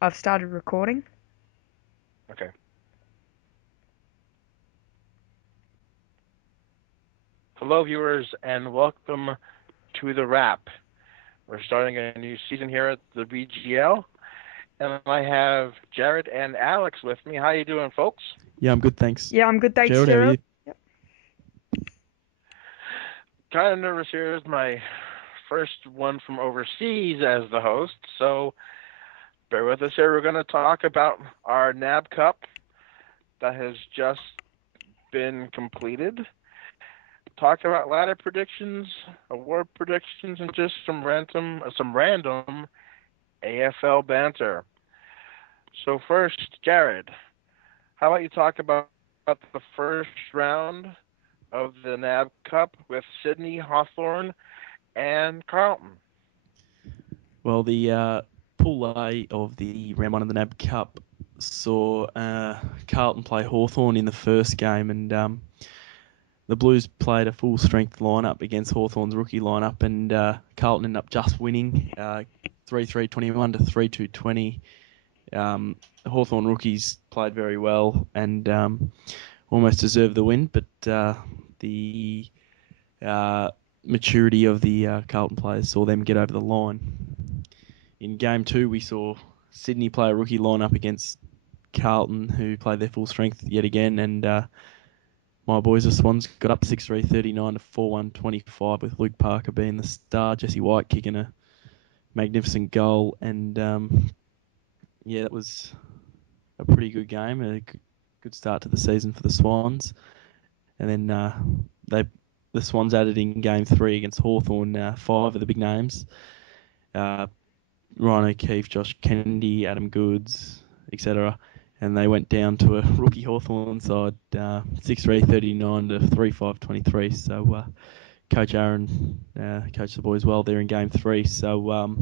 I've started recording. Okay. Hello, viewers, and welcome to the Wrap. We're starting a new season here at the Bgl, and I have Jared and Alex with me. How you doing, folks? Yeah, I'm good, thanks. Yeah, I'm good, thanks, Gerald, how are Gerald. you? Yep. Kind of nervous here. Is my first one from overseas as the host, so bear with us here. We're going to talk about our NAB Cup that has just been completed. Talk about ladder predictions, award predictions, and just some random AFL banter. So first, Jared, how about you talk about the first round of the NAB Cup with Sydney, Hawthorn, and Carlton? Well, the Pool A of the round one of the NAB Cup saw Carlton play Hawthorn in the first game, and the Blues played a full strength lineup against Hawthorn's rookie lineup, and Carlton ended up just winning 3-3-21 to 3-2-20. The Hawthorn rookies played very well and almost deserved the win, but the maturity of the Carlton players saw them get over the line. In game two, we saw Sydney play a rookie lineup against Carlton, who played their full strength yet again, and my boys, the Swans, got up 6-3, 39 to 4-1, 25, with Luke Parker being the star, Jesse White kicking a magnificent goal, and yeah, that was a pretty good game, a good start to the season for the Swans. And then the Swans added in game three against Hawthorn 5 of the big names. Ryan O'Keefe, Josh Kennedy, Adam Goods, etc. And they went down to a rookie Hawthorn side, 6-3, 39 to 3-5, 23. So Coach Aaron coached the boys well there in game three. So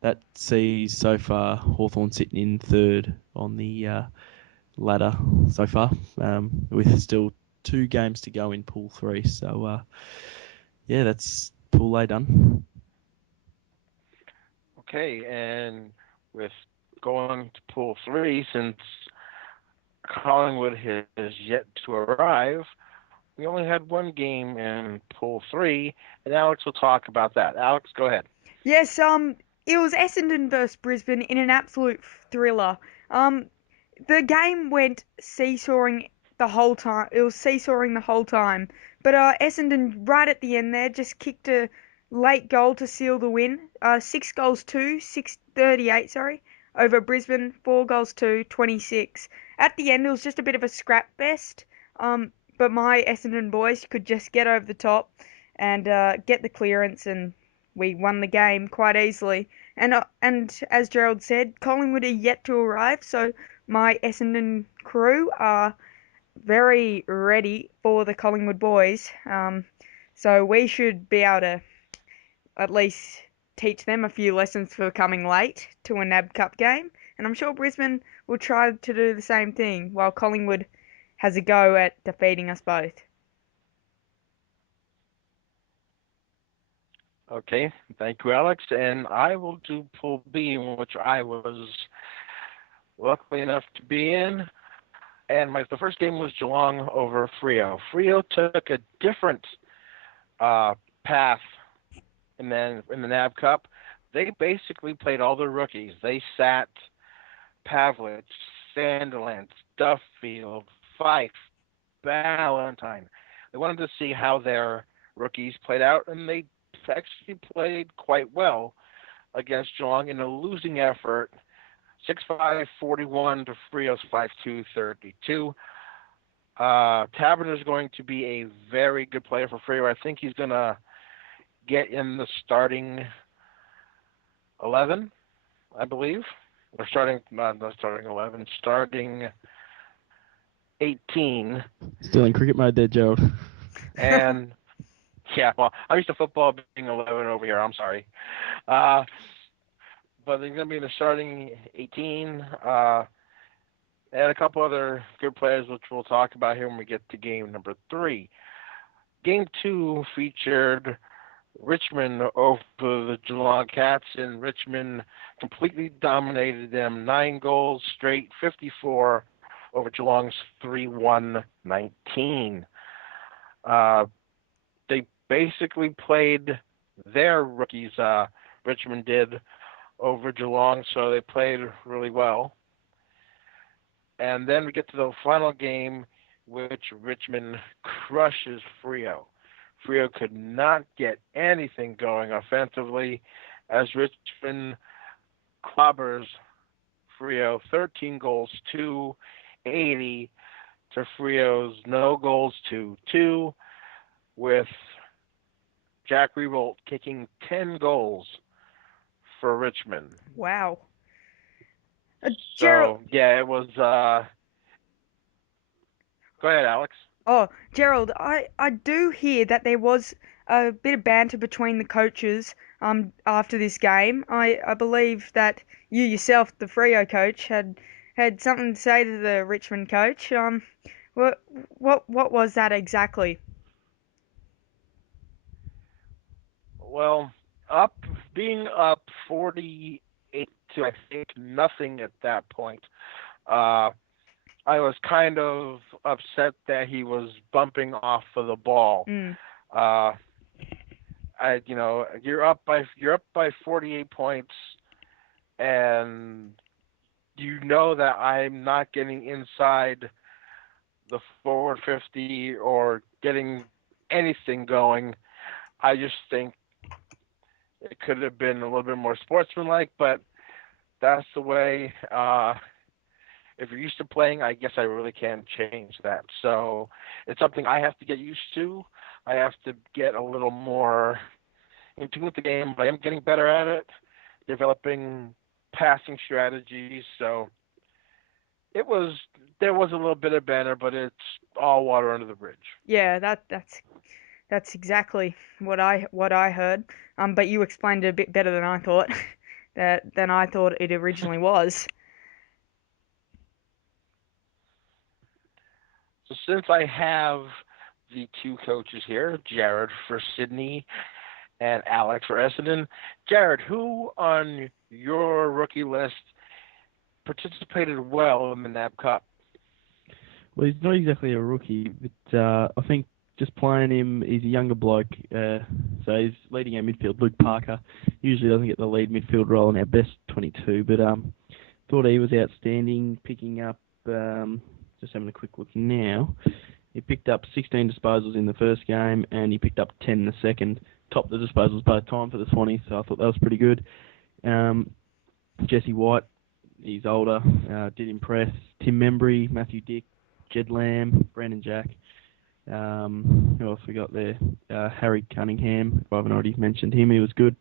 that sees so far Hawthorn sitting in third on the ladder so far, with still 2 games to go in Pool 3. So, yeah, that's Pool A done. Okay, and with going to Pool 3, since Collingwood has yet to arrive, we only had one game in Pool 3, and Alex will talk about that. Alex, go ahead. Yes, it was Essendon versus Brisbane in an absolute thriller. The game went seesawing the whole time. It was seesawing the whole time. But Essendon right at the end there just kicked a late goal to seal the win. 6-38, sorry, over Brisbane. 4 goals to 26. At the end, it was just a bit of a scrap fest. But my Essendon boys could just get over the top and get the clearance, and we won the game quite easily. And as Gerald said, Collingwood are yet to arrive, so my Essendon crew are very ready for the Collingwood boys. So we should be able to at least teach them a few lessons for coming late to a NAB Cup game. And I'm sure Brisbane will try to do the same thing, while Collingwood has a go at defeating us both. Okay, thank you, Alex. And I will do Pool B, which I was lucky enough to be in. And the first game was Geelong over Freo. Freo took a different path in the NAB Cup. They basically played all their rookies. They sat Pavlich, Sandilands, Duffield, Fife, Ballantyne. They wanted to see how their rookies played out, and they actually played quite well against Geelong in a losing effort. 6-5-41 to Freo's 5-2-32. Taberner is going to be a very good player for Freo. I think he's going to get in the starting 11, I believe. Or not starting 11, starting 18. Still in cricket mode there, Gerald. And, yeah, well, I'm used to football being 11 over here. I'm sorry. But they're going to be in the starting 18. And a couple other good players, which we'll talk about here when we get to game number 3. Game 2 featured Richmond over the Geelong Cats, and Richmond completely dominated them 9 goals straight, 54 over Geelong's 3-1-19. They basically played their rookies, Richmond did, over Geelong, so they played really well. And then we get to the final game, which Richmond crushes Freo. Freo could not get anything going offensively as Richmond clobbers Freo 13 goals to 80 to Freo's no goals to 2, with Jack Revolt kicking 10 goals for Richmond. Wow. So, yeah, it was... Go ahead, Alex. Oh, Gerald, I do hear that there was a bit of banter between the coaches after this game. I believe that you yourself, the Freo coach, had something to say to the Richmond coach. What what was that exactly? Well, being up 48 to, I think, nothing at that point, I was kind of upset that he was bumping off of the ball. Mm. You're up by 48 points, and you know that I'm not getting inside the forward 50 or getting anything going. I just think it could have been a little bit more sportsmanlike, but that's the way. If you're used to playing, I guess I really can't change that. So it's something I have to get used to. I have to get a little more in tune with the game, but I am getting better at it, developing passing strategies. So there was a little bit of banter, but it's all water under the bridge. Yeah, that's exactly what I heard. But you explained it a bit better than I thought. Than I thought it originally was. So since I have the two coaches here, Jared for Sydney and Alex for Essendon, Jared, who on your rookie list participated well in the NAB Cup? Well, he's not exactly a rookie, but I think just playing him, he's a younger bloke, so he's leading our midfield. Luke Parker usually doesn't get the lead midfield role in our best 22, but thought he was outstanding, picking up, just having a quick look now, he picked up 16 disposals in the first game, and he picked up 10 in the second, topped the disposals both time for the Swannies, so I thought that was pretty good. Jesse White, he's older, did impress. Tim Membry, Matthew Dick, Jed Lamb, Brandon Jack. Who else we got there? Harry Cunningham, if I haven't already mentioned him, he was good.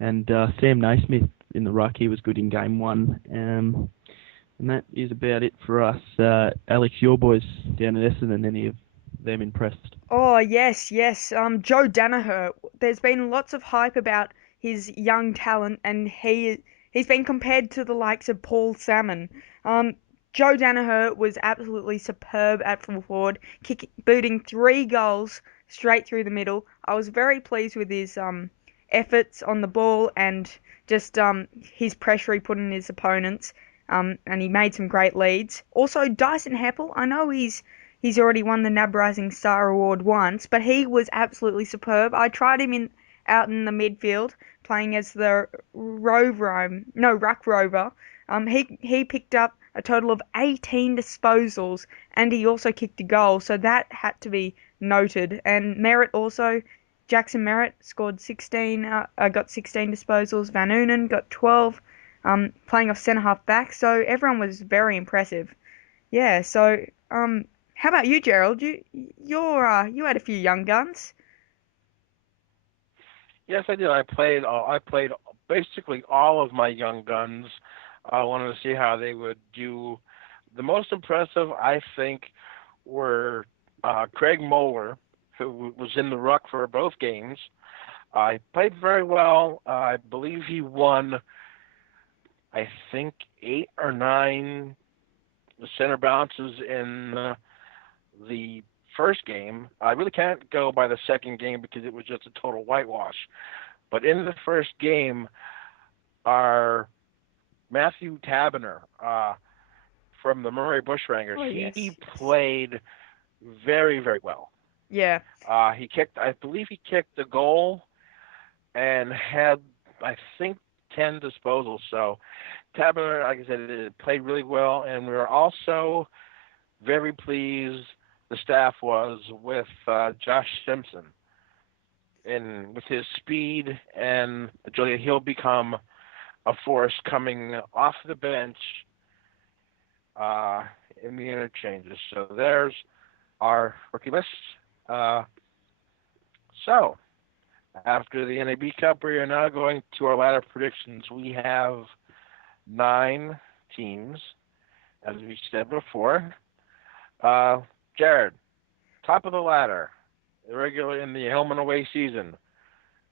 And Sam Naismith in the ruck, he was good in game 1. And that is about it for us. Alex, your boys down at Essendon, any of them impressed? Oh, yes. Joe Danaher. There's been lots of hype about his young talent, and he's been compared to the likes of Paul Salmon. Joe Danaher was absolutely superb at full forward, booting 3 goals straight through the middle. I was very pleased with his efforts on the ball and just his pressure he put on his opponents. And he made some great leads. Also, Dyson Heppel, I know he's already won the NAB Rising Star Award once, but he was absolutely superb. I tried him out in the midfield, playing as the ruck rover. He picked up a total of 18 disposals, and he also kicked a goal, so that had to be noted. And Merritt also, Jackson Merritt scored 16, got 16 disposals. Van Oonen got 12. Playing off centre half back, so everyone was very impressive. Yeah, so how about you, Gerald? You had a few young guns. Yes, I did. I played basically all of my young guns. I wanted to see how they would do. The most impressive, I think, were Craig Moeller, who was in the ruck for both games. He played very well. I believe he won, I think, 8 or 9 center bounces in the first game. I really can't go by the second game because it was just a total whitewash. But in the first game, our Matthew Taberner from the Murray Bushrangers, Oh he yes. played very, very well. Yeah. I believe he kicked the goal and had, I think, 10 disposals. So Taberner, like I said, it played really well, and we were also very pleased, the staff was, with Josh Simpson. And with his speed and agility, he'll become a force coming off the bench uh, in the interchanges. So there's our rookie list. So after the NAB Cup, we are now going to our ladder predictions. We have 9 teams, as we said before. Jared, top of the ladder, regular in the home and away season.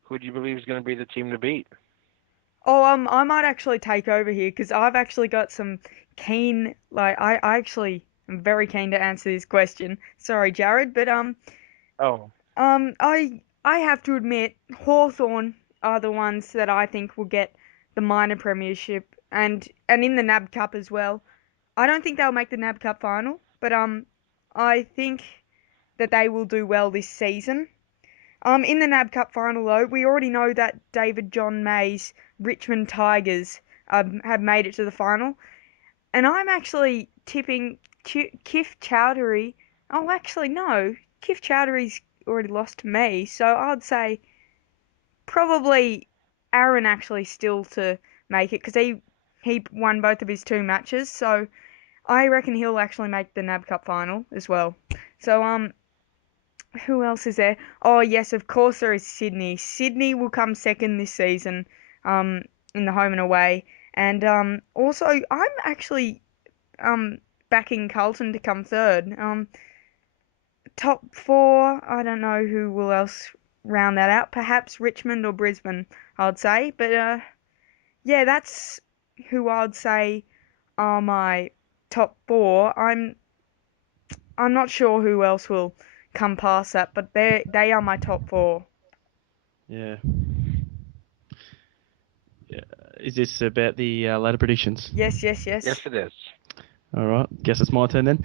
Who do you believe is going to be the team to beat? Oh, I might actually take over here because I've actually got some keen, like, I actually am very keen to answer this question. Sorry, Jared, but Oh, I have to admit, Hawthorn are the ones that I think will get the minor premiership and in the NAB Cup as well. I don't think they'll make the NAB Cup final, but I think that they will do well this season. In the NAB Cup final though, we already know that David John May's Richmond Tigers have made it to the final, and I'm actually tipping Kif Chowdhury. Oh, actually no, Kif Chowdhury's already lost to me, so I'd say probably Aaron actually still to make it because he won both of his 2 matches, so I reckon he'll actually make the NAB Cup final as well. So who else is there? Oh yes, of course there is Sydney. Sydney will come second this season, in the home and away, and also I'm actually backing Carlton to come third. Top four, I don't know who will else round that out. Perhaps Richmond or Brisbane, I'd say. But yeah, that's who I'd say are my top four. I'm not sure who else will come past that, but they are my top four. Yeah. Yeah. Is this about the ladder predictions? Yes, yes, yes, yes. it is. All right. Guess it's my turn then.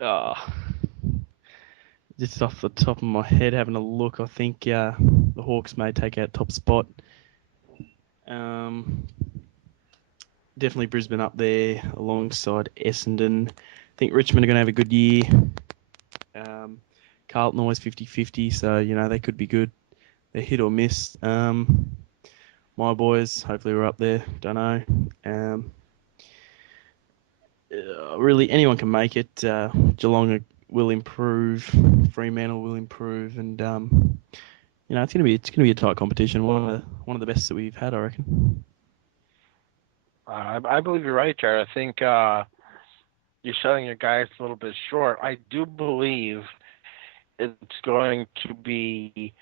Oh, just off the top of my head, having a look, I think the Hawks may take out top spot. Definitely Brisbane up there alongside Essendon. I think Richmond are going to have a good year. Carlton always 50-50, so, they could be good. They're hit or miss. My boys, hopefully we're up there. Don't know. Really, anyone can make it. Geelong will improve. Fremantle will improve, and it's gonna be a tight competition. One of the best that we've had, I reckon. I believe you're right, Jared. I think you're selling your guys a little bit short. I do believe it's going to be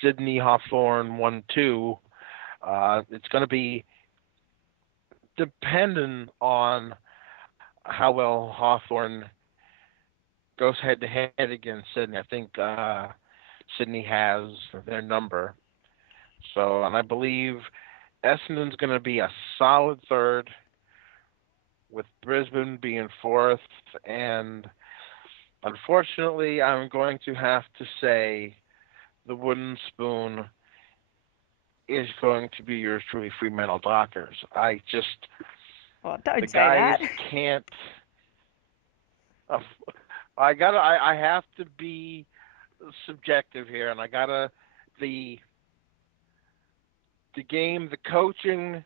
Sydney Hawthorn 1-2. It's going to be dependent on how well Hawthorn goes head to head against Sydney. I think Sydney has their number. So, and I believe Essendon's going to be a solid third, with Brisbane being fourth. And unfortunately, I'm going to have to say the wooden spoon is going to be yours truly, Fremantle Dockers. Oh, don't the say guys that. can't. I have to be subjective here, and the game, the coaching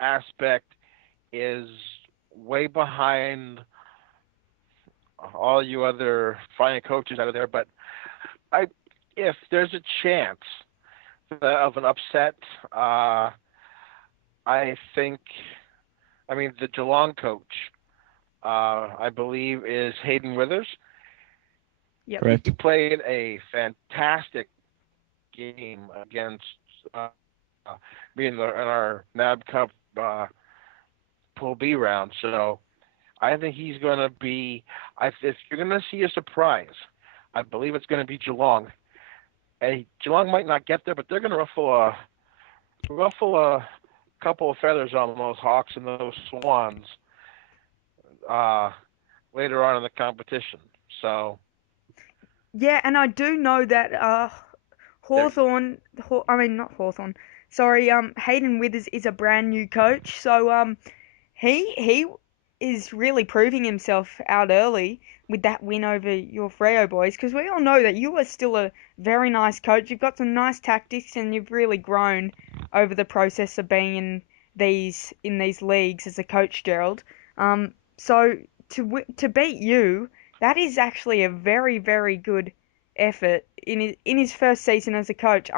aspect is way behind all you other fine coaches out of there. But if there's a chance of an upset, I think, the Geelong coach, I believe, is Hayden Withers. Yep. Correct. He played a fantastic game against me in our NAB Cup Pool B round. So I think he's going to be. If you're going to see a surprise, I believe it's going to be Geelong. And Geelong might not get there, but they're going to ruffle a couple of feathers on those Hawks and those Swans uh, later on in the competition. So Yeah, and I do know that Hawthorn, I mean not Hawthorn, sorry, Hayden Withers is a brand new coach, so he is really proving himself out early with that win over your Freo boys, because we all know that you are still a very nice coach. You've got some nice tactics, and you've really grown over the process of being in these leagues as a coach, Gerald. So to beat you, that is actually a very, very good effort in his first season as a coach.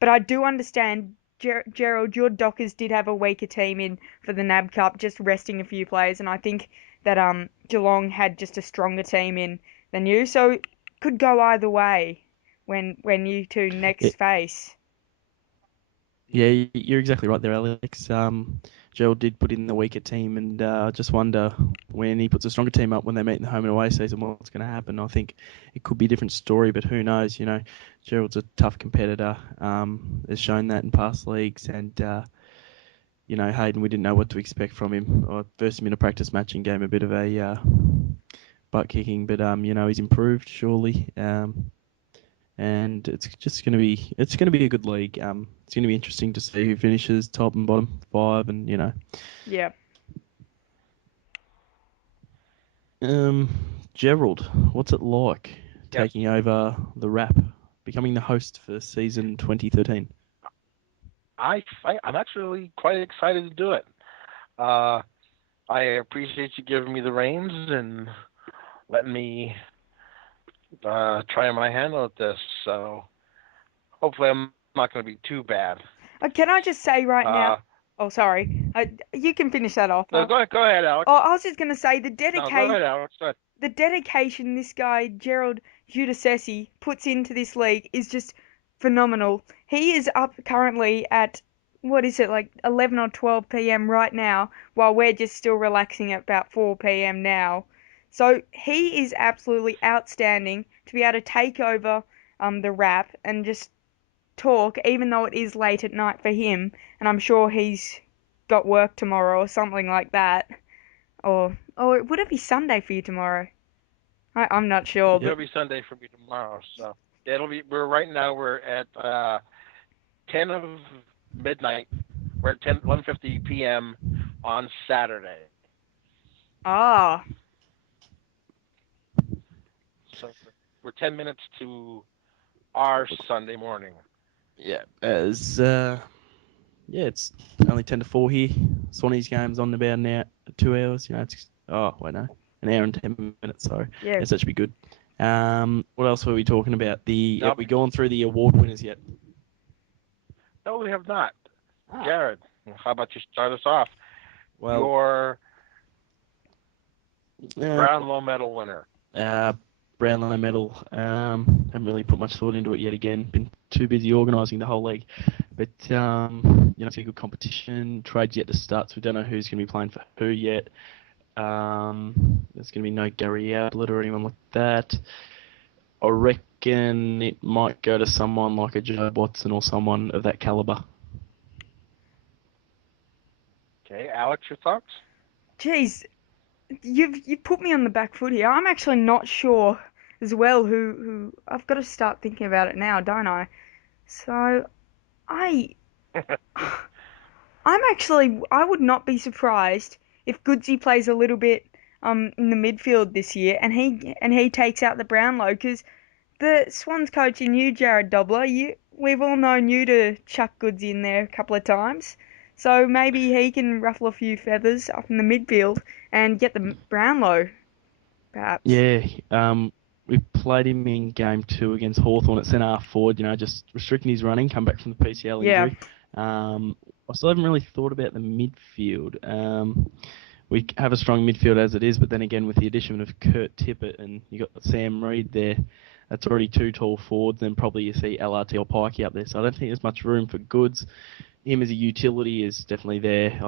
But I do understand, Gerald, your Dockers did have a weaker team in for the NAB Cup, just resting a few players, and I think that Geelong had just a stronger team in than you, so it could go either way when you two Yeah, next face. yeah, you're exactly right there, Alex. Gerald did put in the weaker team, and I just wonder when he puts a stronger team up when they meet in the home and away season, what's going to happen. I think it could be a different story, but who knows? Gerald's a tough competitor. Has shown that in past leagues, and Hayden, we didn't know what to expect from him. I versed him in a practice matching game, a bit of a butt kicking, but he's improved surely. And it's gonna be a good league. It's gonna be interesting to see who finishes top and bottom five, and Yeah. um, Gerald, what's it like yes, taking over the Wrap, becoming the host for season 2013? I'm actually quite excited to do it. Uh, I appreciate you giving me the reins and letting me try my hand at this. So hopefully I'm not going to be too bad. Can I just say right now? Uh, Oh, sorry. You can finish that off. no, go ahead, Alex. Oh, I was just gonna say No, go ahead, Alex. Go ahead. the dedication this guy Gerald Giudice puts into this league is just phenomenal. He is up currently at, what is it, like 11 or 12 p.m. right now, while we're just still relaxing at about 4 p.m. now. So he is absolutely outstanding to be able to take over the Wrap and just talk, even though it is late at night for him, and I'm sure he's got work tomorrow or something like that. Or would it be Sunday for you tomorrow? I'm not sure, It'll but be Sunday for me tomorrow. So yeah, it'll be. We're at 10 of midnight. We're at 1:50 p.m. on Saturday. ah, So we're 10 minutes to our Sunday morning. Yeah, it's only 10 to 4 here. Swanee's game's on about an hour, 2 hours. An hour and 10 minutes. Sorry, yeah. yes, that should be good. What else were we talking about? Now, Have we gone through the award winners yet? no, we have not. Ah. Jared, how about you start us off? Well, Your uh, Brownlow medal winner. Brownlow medal. Haven't really put much thought into it yet. Again, been too busy organising the whole league. But it's a good competition. Trade's yet to start, so we don't know who's going to be playing for who yet. There's going to be no Gary Ablett or anyone like that. I reckon it might go to someone like a Joe Watson or someone of that calibre. Okay, Alex, your thoughts? Jeez, you've put me on the back foot here. I'm actually not sure as well who I've got to start thinking about it now, don't I? So I I would not be surprised if Goodsey plays a little bit in the midfield this year, and he takes out the Brownlow, because the Swans coach in you, Jared Dobler, we've all known you to chuck Goodsey in there a couple of times. So maybe he can ruffle a few feathers up in the midfield and get the Brownlow, perhaps. Yeah, we played him in game 2 against Hawthorn at centre half forward, just restricting his running, come back from the PCL Yeah. injury. I still haven't really thought about the midfield. We have a strong midfield as it is, but then again, with the addition of Kurt Tippett and you got Sam Reid there, that's already 2 tall forwards. Then probably you see LRT or Pikey up there. So I don't think there's much room for Goods. Him as a utility is definitely there.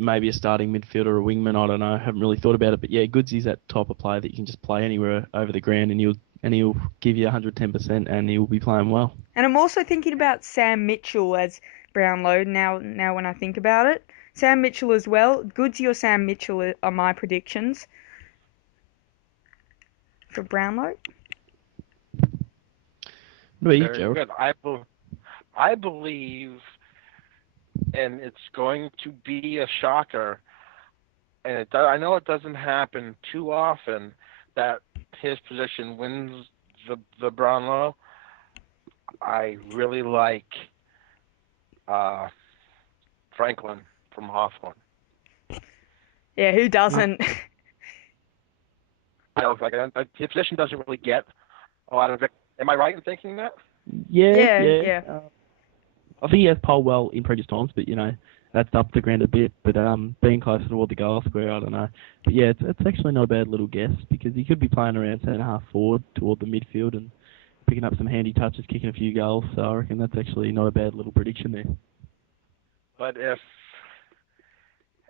maybe a starting midfielder or a wingman. I don't know. I haven't really thought about it, but yeah, Goodsy's that type of player that you can just play anywhere over the ground, and he'll give you 110%, and he'll be playing well. And I'm also thinking about Sam Mitchell as Brownlow now when I think about it. Sam Mitchell as well. Goodsy or Sam Mitchell are my predictions for Brownlow. What about you, Very Gerald? good. I believe, and it's going to be a shocker, and I know it doesn't happen too often that his position wins the Brownlow. I really like Franklin from Hawthorn. Yeah, who doesn't? I don't like his position doesn't really get a lot of it. Am I right in thinking that? Yeah. I think he has polled well in previous times, but that's up the ground a bit. But being closer toward the goal square, I don't know. But yeah, it's actually not a bad little guess because he could be playing around centre half forward toward the midfield and picking up some handy touches, kicking a few goals. So I reckon that's actually not a bad little prediction there. But if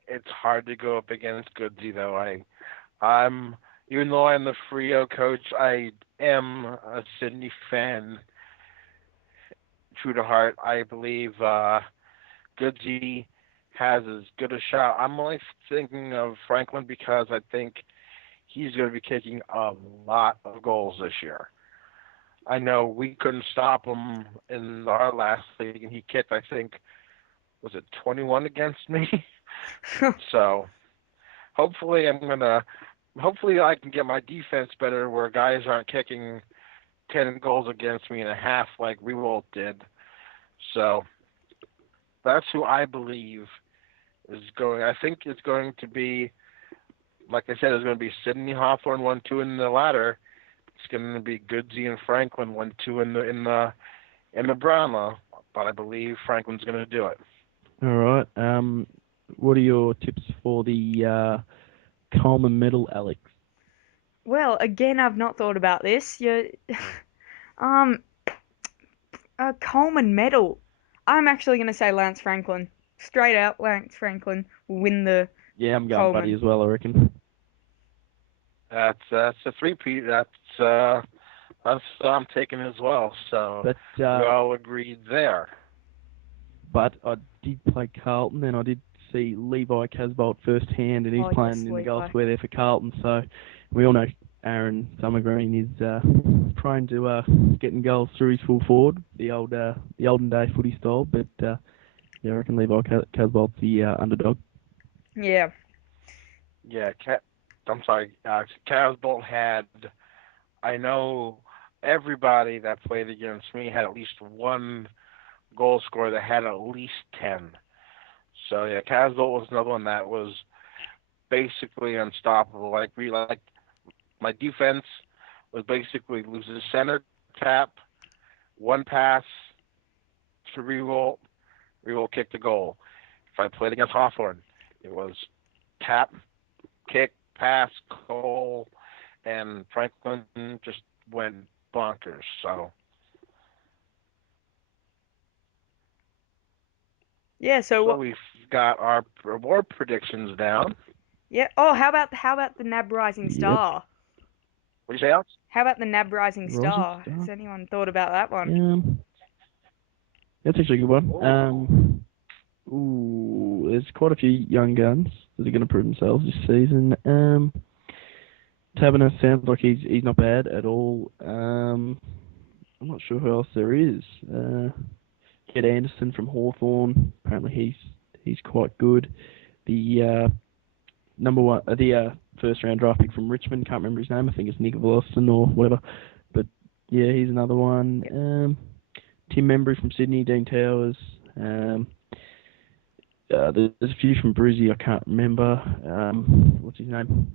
it's hard to go up against Goodsy, though, I'm even though I'm the Frio coach, I am a Sydney fan. True to heart, I believe Goodsy has as good a shot. I'm only thinking of Franklin because I think he's going to be kicking a lot of goals this year. I know we couldn't stop him in our last league, and he kicked, I think, was it 21 against me? So hopefully I can get my defense better where guys aren't kicking 10 goals against me and a half like Rewolt did. So that's who I believe is going. I think it's going to be, like I said, it's going to be Sydney Hawthorn 1-2 in the ladder. It's going to be Goodsy and Franklin 1-2 in the Brownlow, but I believe Franklin's going to do it. All right. What are your tips for the Coleman medal, Alex? Well, again, I've not thought about this. A Coleman medal. I'm actually going to say Lance Franklin. Straight out, Lance Franklin will win the Yeah, I'm going Coleman. Buddy as well, I reckon. That's a three-peat. That's I'm taking as well. So But we all agreed there. But I did play Carlton, and I did see Levi Casbolt firsthand, and he's playing in the goal square there for Carlton. So we all know Aaron Summergreen is trying to getting goals through his full forward, the olden day footy style. But yeah, I reckon Levi Casbolt's the underdog. Yeah. Yeah, I'm sorry. Casbolt had. I know everybody that played against me had at least one goal scorer that had at least 10. So yeah, Casbolt was another one that was basically unstoppable. Like my defense was basically loses center, tap, one pass to Rewolt kicked the goal. If I played against Hawthorn, it was tap, kick, pass, goal, and Franklin just went bonkers. So Yeah, so we've got our reward predictions down. Yeah. Oh, how about the NAB Rising Star? What do you say, Alex? How about the NAB Rising Rising Star? Star? Has anyone thought about that one? That's actually a good one. There's quite a few young guns that are going to prove themselves this season. Taberner sounds like he's not bad at all. I'm not sure who else there is. Ed Anderson from Hawthorn. Apparently he's quite good. The first round draft pick from Richmond. Can't remember his name. I think it's Nick Vlosten or whatever. But yeah, he's another one. Tim Membry from Sydney. Dean Towers. There's a few from Brizzy. I can't remember. What's his name?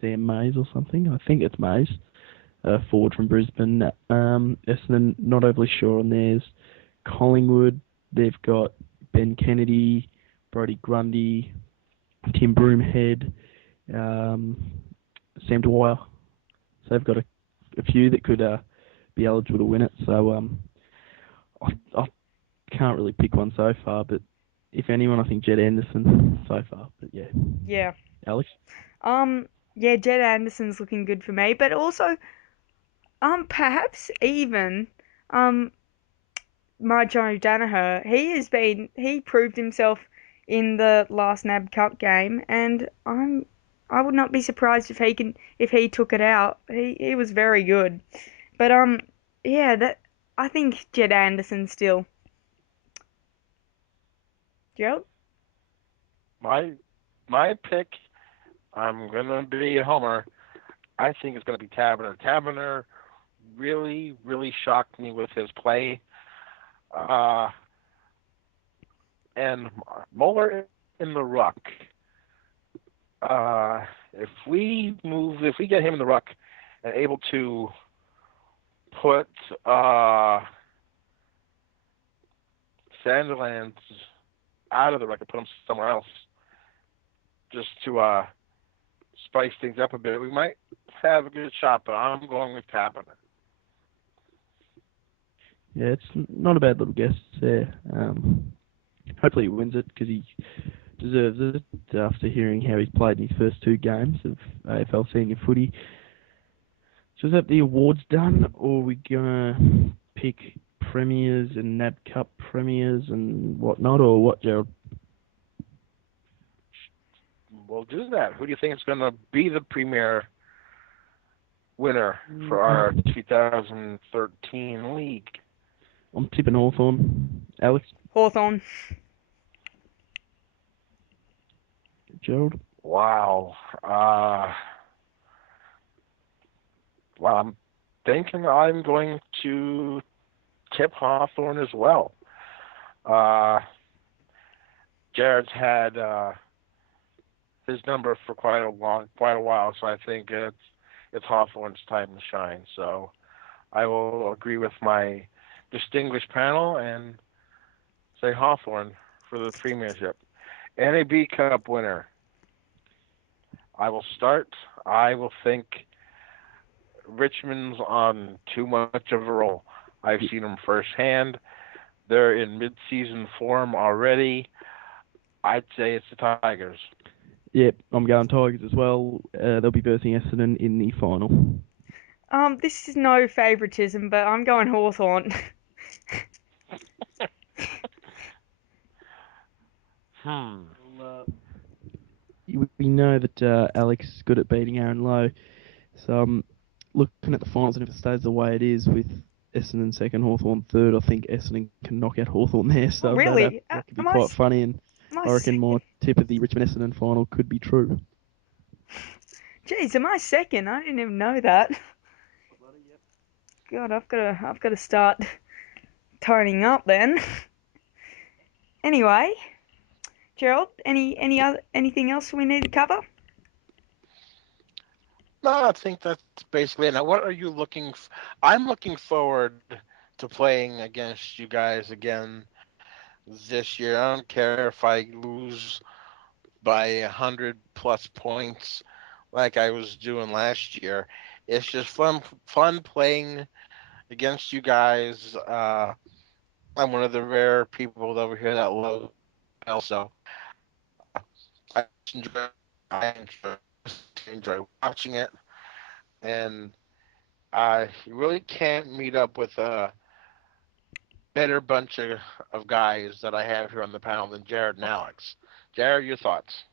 Sam Mays or something. I think it's Mays. Forward from Brisbane. Essendon, not overly sure on theirs. Collingwood, they've got Ben Kennedy, Brodie Grundy, Tim Broomhead, Sam Dwyer. So they've got a few that could be eligible to win it. So I can't really pick one so far, but if anyone, I think Jed Anderson so far. But yeah, Yeah. Alex. Yeah, Jed Anderson's looking good for me, but also, perhaps even, um, Joe Danaher. He proved himself in the last NAB Cup game, and I would not be surprised if he took it out. He was very good, but yeah, that I think Jed Anderson still. Gerald? My my pick, I'm gonna be a homer. I think it's gonna be Taberner. Taberner really shocked me with his play. Uh, and Muller in the ruck. Uh, if we get him in the ruck and able to put Sanderlands out of the ruck and put him somewhere else, just to spice things up a bit, we might have a good shot. But I'm going with Taberner. Yeah, it's not a bad little guess there. Hopefully he wins it because he deserves it after hearing how he's played in his first two games of AFL senior footy. So is that the awards done, or are we gonna pick premiers and NAB Cup premiers and whatnot, or what, Gerald? We'll do that. Who do you think is going to be the premier winner for our 2013 league? I'm tipping Hawthorn. Alex? Hawthorn. Gerald? Wow. Well, I'm thinking I'm going to tip Hawthorne as well. Jared's had his number for quite a while, so I think it's Hawthorne's time to shine. So I will agree with my distinguished panel and say Hawthorne for the premiership. NAB Cup winner. I will start. I will think Richmond's on too much of a roll. I've seen them firsthand. They're in mid-season form already. I'd say it's the Tigers. Yep, I'm going Tigers as well. They'll be versing Essendon in the final. This is no favouritism, but I'm going Hawthorn. We know that Alex is good at beating Aaron Lowe, so I'm looking at the finals, and if it stays the way it is with Essendon second, Hawthorn third, I think Essendon can knock out Hawthorn there. So Really? that could be quite funny, and I reckon my tip of the Richmond Essendon final could be true. Jeez, am I second? I didn't even know that. God, I've got to start toning up then. Anyway, Gerald, anything else we need to cover? No, I think that's basically it. Now, what are you looking? I'm looking forward to playing against you guys again this year. I don't care if I lose by 100+ points like I was doing last year. It's just fun playing against you guys. I'm one of the rare people over here that love also. I enjoy, I enjoy watching it, and I really can't meet up with a better bunch of guys that I have here on the panel than Jared and Alex. Jared, your thoughts?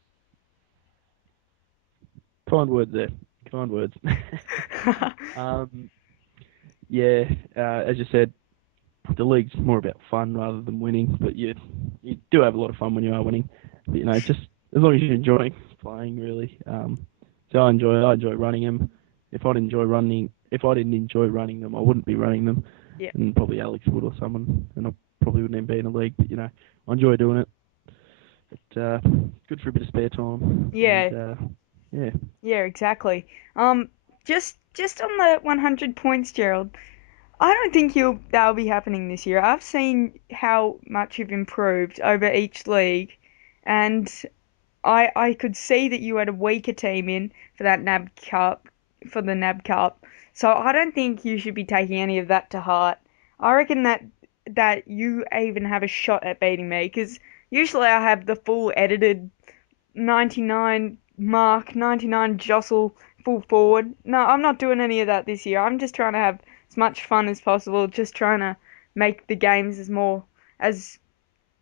Kind words there. Kind words. Yeah, as you said, the league's more about fun rather than winning, but you do have a lot of fun when you are winning. But, just as long as you're enjoying playing, really. So I enjoy running them. If I didn't enjoy running them, I wouldn't be running them. Yeah. And probably Alex would or someone, and I probably wouldn't even be in the league. But I enjoy doing it. But good for a bit of spare time. Yeah. And, yeah. Yeah, exactly. Just on the 100 points, Gerald. I don't think that'll be happening this year. I've seen how much you've improved over each league, and I could see that you had a weaker team in for that NAB Cup, for the NAB Cup. So I don't think you should be taking any of that to heart. I reckon that that you even have a shot at beating me, because usually I have the full edited 99 mark, 99 jostle, full forward. No, I'm not doing any of that this year. I'm just trying to have as much fun as possible, just trying to make the games as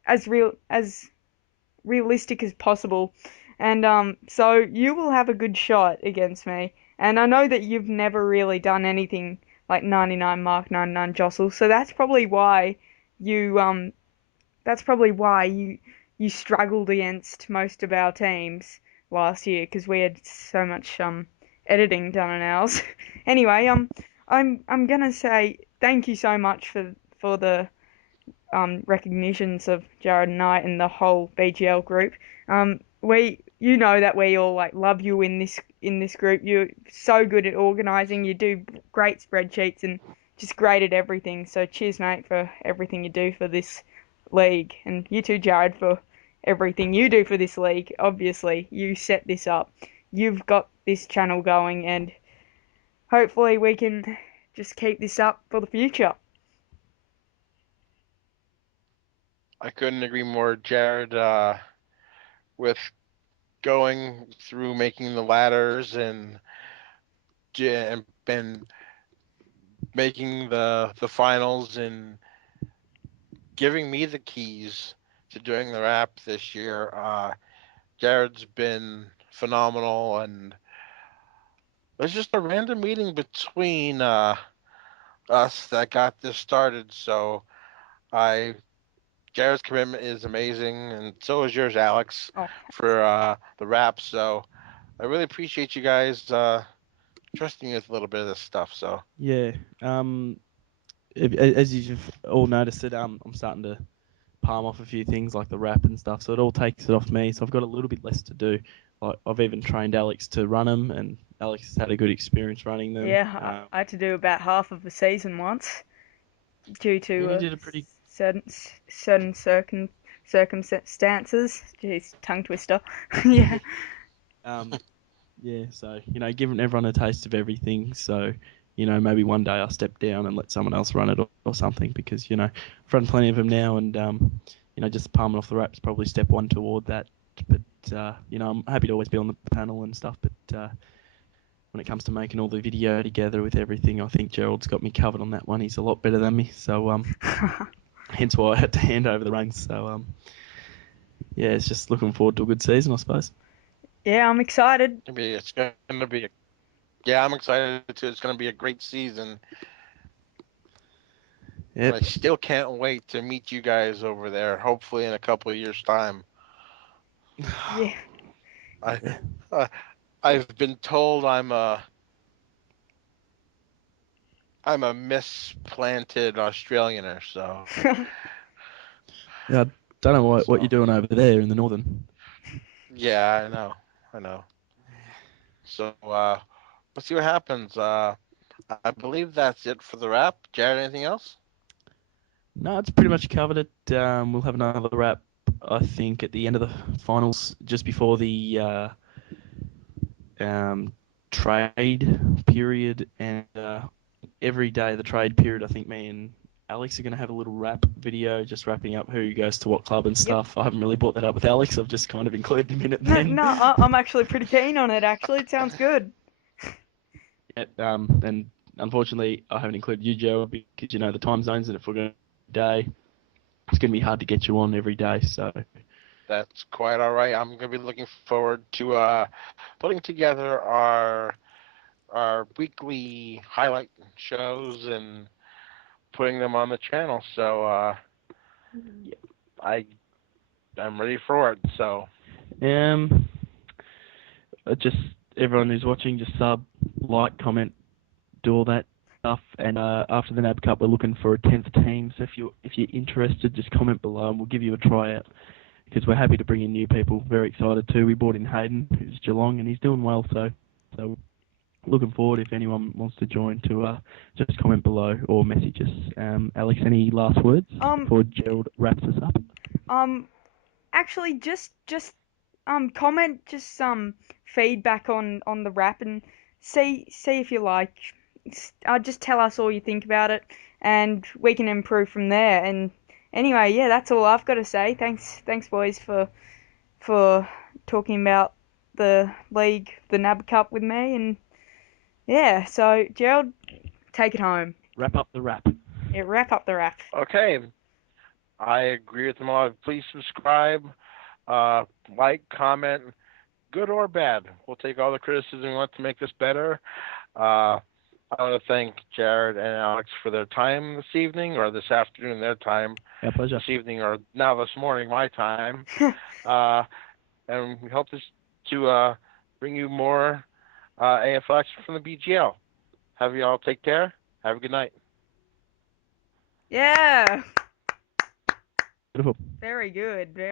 as realistic as possible. And so you will have a good shot against me. And I know that you've never really done anything like 99 mark, 99 jostle, so you that's probably why you struggled against most of our teams last year, because we had so much editing done on ours. Anyway, I'm gonna say thank you so much for the recognitions of Jared and I and the whole BGL group. You know that we all like love you in this group. You're so good at organising. You do great spreadsheets and just great at everything. So cheers, mate, for everything you do for this league, and you too, Jared, for everything you do for this league. Obviously, you set this up. You've got this channel going, and hopefully we can just keep this up for the future. I couldn't agree more, Jared. With going through making the ladders and making the finals and giving me the keys to doing the wrap this year. Jared's been phenomenal, and it was just a random meeting between us that got this started. So I Jared's commitment is amazing, and so is yours, Alex, Oh, for the wrap. So I really appreciate you guys trusting me with a little bit of this stuff. So Yeah. As you've all noticed, I'm starting to palm off a few things like the wrap and stuff, so it all takes it off me. So I've got a little bit less to do. Like, I've even trained Alex to run them, and Alex has had a good experience running them. yeah, I had to do about half of the season once due And to he did a pretty certain circumstances. Jeez, tongue twister. Yeah. um yeah. So giving everyone a taste of everything. So maybe one day I'll step down and let someone else run it or something, because I've run plenty of them now, and just palming off the wrap's probably step one toward that. But I'm happy to always be on the panel and stuff. But when it comes to making all the video together with everything, I think Gerald's got me covered on that one. He's a lot better than me, so hence why I had to hand over the reins. So yeah, it's just looking forward to a good season, I suppose. Yeah, I'm excited. it's gonna be yeah, I'm excited too. It's gonna be a great season. And I Yep. still can't wait to meet you guys over there. Hopefully in a couple of years' time. Yeah. I Yeah. uh, I've been told I'm a misplanted Australianer. So Yeah, I don't know what you're so doing over there in the northern. yeah, I know. So we'll see what happens. I believe that's it for the wrap. Jared, anything else? No, it's pretty much covered it. We'll have another wrap, I think, at the end of the finals, just before the trade period, and every day of the trade period, I think me and Alex are going to have a little wrap video, just wrapping up who goes to what club and Yep. stuff. I haven't really brought that up with Alex. I've just kind of included him in it No, then. no, I'm actually pretty keen on it. Actually, it sounds good. Yeah, and unfortunately, I haven't included you, Joe, because the time zones, and if we're going to day, it's going to be hard to get you on every day. So That's quite all right. I'm going to be looking forward to putting together our weekly highlight shows and putting them on the channel. So yeah. I I'm ready for it. So Just everyone who's watching, just sub, like, comment, do all that stuff. And after the NAB Cup, we're looking for a 10th team. So if you're interested, just comment below, and we'll give you a tryout, because we're happy to bring in new people. Very excited too. We brought in Hayden, who's Geelong, and he's doing well. So looking forward, if anyone wants to join, to just comment below or message us. Alex, any last words before Gerald wraps us up? Actually, comment just some feedback on the wrap, and see if you like. Just tell us all you think about it. and we can improve from there. And anyway, yeah, that's all I've got to say. Thanks, boys, for talking about the league, the NAB Cup with me. And yeah, so Gerald, take it home. Wrap up the wrap. Yeah, wrap up the wrap. Okay, I agree with them all. Please subscribe, like, comment, good or bad. We'll take all the criticism we want to make this better. I want to thank Jared and Alex for their time this evening, or this afternoon, their time. Our pleasure. This evening, or now this morning, my time. And we hope to bring you more AFL action from the BGL. Have you all take care. Have a good night. Yeah. Beautiful. Very good.